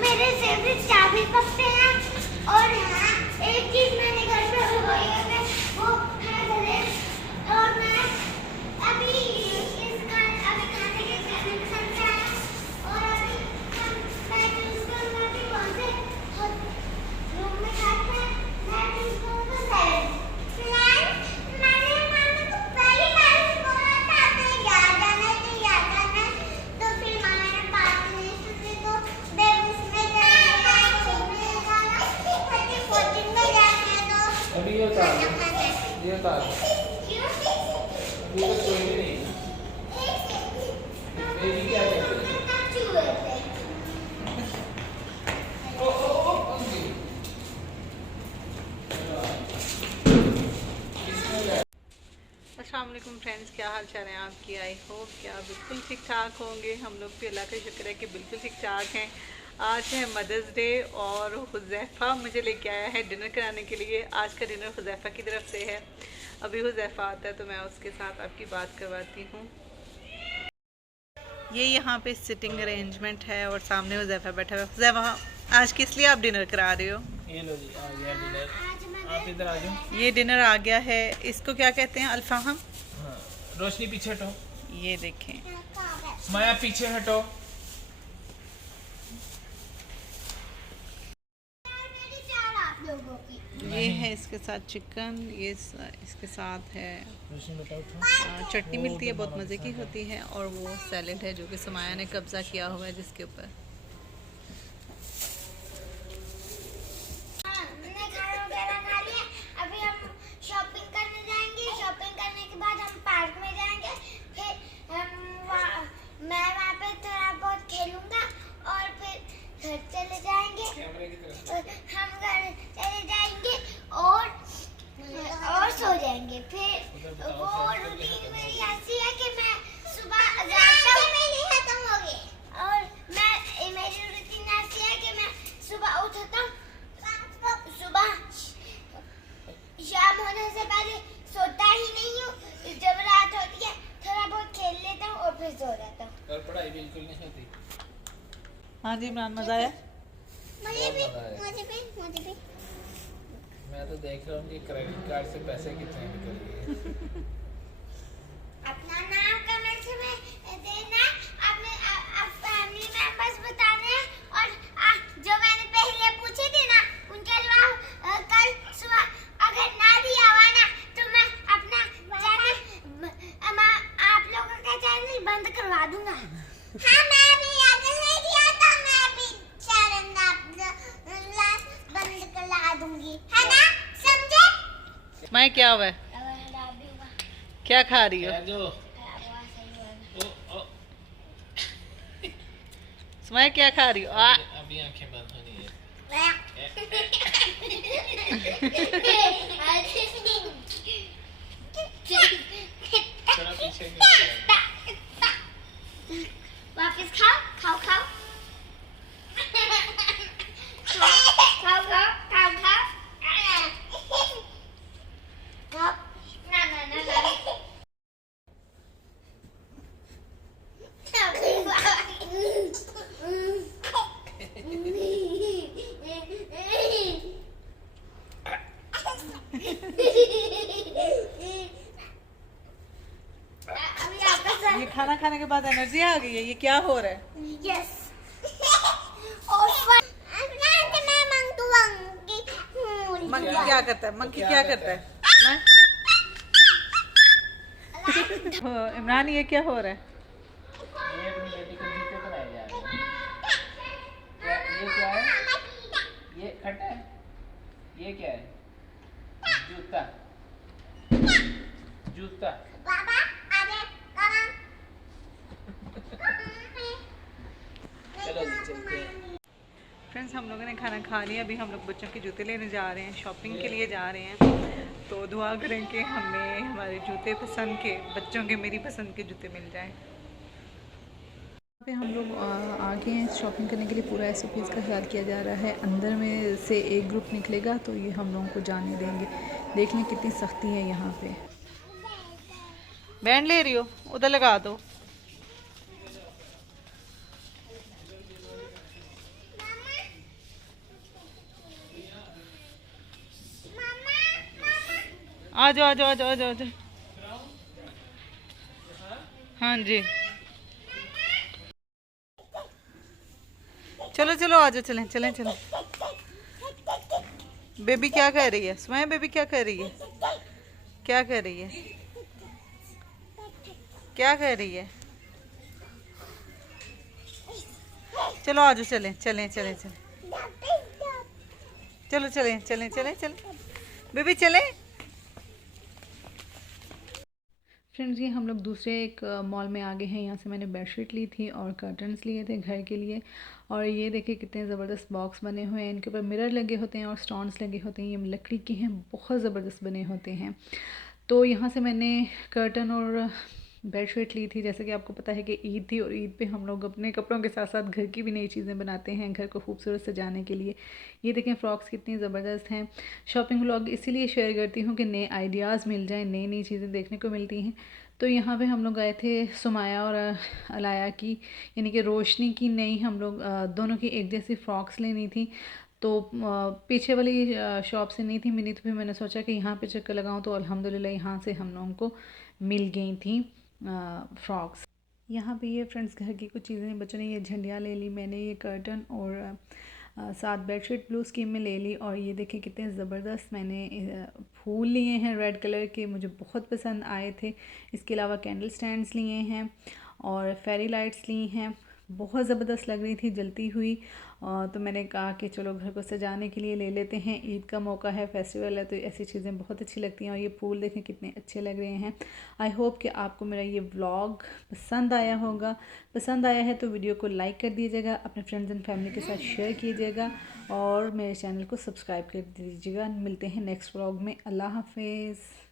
मेरे फेवरेट चाबी पत्ते हैं। और हाँ, एक चीज मैंने घर पे वो है गले। और मैं अभी अभी खाने के साथ आया। और अभी मैं यूज करूंगा कि कौन से रूम में खाते हैं। मैं यूज करूंगा प्लान। मैंने मामा को पहली बार बोला था तो याद आना तो याद आना। तो फिर मामा ने बात नहीं सुनी तो मैं उसमें जाना फोर्टीन में जाना तो अभी ये उतार क्यों अभी तो कोई भी नहीं बेबी क्या कहते हैं अस्सलाम वालेकुम फ्रेंड्स, क्या हाल चाल है आपकी। आई होप कि आप बिल्कुल ठीक ठाक होंगे। हम लोग भी अल्लाह का शुक्र है कि बिल्कुल ठीक ठाक हैं। आज है मदर्स डे और हुज़ैफ़ा मुझे लेके आया है डिनर कराने के लिए। आज का डिनर हुज़ैफ़ा की तरफ से है। अभी हुज़ैफ़ा आता है तो मैं उसके साथ आपकी बात करवाती हूँ। ये यहाँ पे सिटिंग अरेंजमेंट है और सामने हुज़ैफ़ा बैठा हुआ है। हुज़ैफ़ा, आज किस लिए आप डिनर करा रहे हो? ये लो जी, आ गया डिनर। आप इधर आ जाओ। ये डिनर आ गया है। इसको क्या कहते हैं? अल्फाहम। हाँ, रोशनी पीछे हटो। ये देखें, माया पीछे हटो। ये है इसके साथ चिकन, ये इसके साथ है रोशनी बेटा उठो। चटनी मिलती है, बहुत मज़े की होती है। और वो सैलेड है जो कि समाया ने कब्ज़ा किया हुआ है जिसके ऊपर। हमने खाना वगैरह खा लिया। अभी हम शॉपिंग करने जाएंगे। शॉपिंग करने के बाद हम पार्क में जाएंगे। फिर मैं वहाँ पे थोड़ा बहुत खेलूंगा और फिर घर चले जाएंगे। हम घर चले जाएंगे और सो जाएंगे। फिर वो रूटीन मेरी ऐसी है कि मैं सुबह खत्म हो गए। और मेरी रूटीन ऐसी है कि मैं सुबह उठता हूँ, सुबह शाम होने से पहले सोता ही नहीं हूँ। जब रात होती है थोड़ा बहुत खेल लेता हूँ और फिर सो जाता हूँ। और पढ़ाई बिल्कुल नहीं होती। हाँ जी इमरान, मज़ा आया? मुझे भी मैं तो देख रहा हूँ कि क्रेडिट कार्ड से पैसे कितने निकल गए। अपना नाम कमेंट में देना। अपने फैमिली मेंबर्स बताने हैं। और जो मैंने पहले पूछे थे ना उनके जवाब कल सुबह अगर ना दिया हुआ ना तो मैं अपना चैनल आप लोगों का चैनल बंद करवा दूंगा। हाँ, मैं भी अगर नहीं दिया तो मैं भी चैनल बंद करवा दूंगी, है ना? समझे? मैं क्या हुआ है? क्या खा रही हो? जो समय क्या खा रही हो? अभी आंखें बंद होनी है। थोड़ा पीछे वापस खाओ खाओ खाओ खाओ खाओ खाओ खाओ ना ना ना ना ये खाना खाने के बाद एनर्जी आ गई है? ये क्या हो रहा है? यस मंकी क्या करता है? मंकी क्या करता है? मैं इमरान, ये क्या हो रहा है? ये अपनी बेटी को जूते पहनाए जा रहे हैं। ये क्या है? ये खट है। ये क्या है? जूता। जूता। बाबा आगे करा। चलो जी चलते हैं। फ्रेंड्स, हम लोगों ने खाना खा लिया। अभी हम लोग बच्चों के जूते लेने जा रहे हैं, शॉपिंग के लिए जा रहे हैं। तो दुआ करें कि हमें हमारे जूते पसंद के, बच्चों के मेरी पसंद के जूते मिल जाएं। यहाँ पे हम लोग आ गए हैं शॉपिंग करने के लिए। पूरा SOPs का ख्याल किया जा रहा है। अंदर में से एक ग्रुप निकलेगा तो ये हम लोगों को जाने देंगे। देख लें कितनी सख्ती है यहाँ पे। बैंड ले रही हो? उधर लगा दो। मामा आ जाओ आ जाओ आ जाओ आ जाओ आ जाओ। हाँ जी चलो चलो आ जाओ, चलें चलें चलें। बेबी क्या कह रही है? सुनाए बेबी क्या कह रही है? क्या कह रही है? क्या कह रही है? चलो आ जाओ, चलें चलें चलें चलें। चलो चलें चलें चलें चलें बेबी चलें। फ्रेंड्स ये हम लोग दूसरे एक मॉल में आ गए हैं। यहाँ से मैंने बेडशीट ली थी और कर्टन्स लिए थे घर के लिए। और ये देखिए कितने ज़बरदस्त बॉक्स बने हुए हैं। इनके ऊपर मिरर लगे होते हैं और स्टोन्स लगे होते हैं। ये लकड़ी के हैं, बहुत ज़बरदस्त बने होते हैं। तो यहाँ से मैंने कर्टन और बेडशीट ली थी। जैसे कि आपको पता है कि ईद थी और ईद पे हम लोग अपने कपड़ों के साथ साथ घर की भी नई चीज़ें बनाते हैं घर को खूबसूरत सजाने के लिए। ये देखें फ्रॉक्स कितनी ज़बरदस्त हैं। शॉपिंग व्लॉग इसीलिए शेयर करती हूँ कि नए आइडियाज़ मिल जाएं, नई नई चीज़ें देखने को मिलती हैं। तो यहाँ पे हम लोग गए थे सुमाया और अलाया की, यानी कि रोशनी की नई हम लोग दोनों की एक जैसी फ़्रॉक्स लेनी थी। तो पीछे वाली शॉप से नहीं थी मिली, तो फिर मैंने सोचा कि यहाँ पे चक्कर लगाऊँ। तो अल्हम्दुलिल्लाह यहाँ से हम लोगों को मिल गई थी फ्रॉक्स। यहाँ पे ये फ्रेंड्स घर की कुछ चीज़ें, बच्चों ने ये झंडियाँ ले ली, मैंने ये कर्टन और साथ बेडशीट ब्लू स्कीम में ले ली। और ये देखिए कितने ज़बरदस्त मैंने फूल लिए हैं रेड कलर के, मुझे बहुत पसंद आए थे। इसके अलावा कैंडल स्टैंड्स लिए हैं और फेरी लाइट्स ली हैं, बहुत ज़बरदस्त लग रही थी जलती हुई। तो मैंने कहा कि चलो घर को सजाने के लिए ले लेते हैं, ईद का मौका है, फेस्टिवल है, तो ऐसी चीज़ें बहुत अच्छी लगती हैं। और ये फूल देखें कितने अच्छे लग रहे हैं। आई होप कि आपको मेरा ये व्लॉग पसंद आया होगा। पसंद आया है तो वीडियो को लाइक कर दीजिएगा, अपने फ्रेंड्स एंड फैमिली के साथ शेयर कीजिएगा और मेरे चैनल को सब्सक्राइब कर दीजिएगा। मिलते हैं नेक्स्ट व्लॉग में। अल्लाह हाफिज़।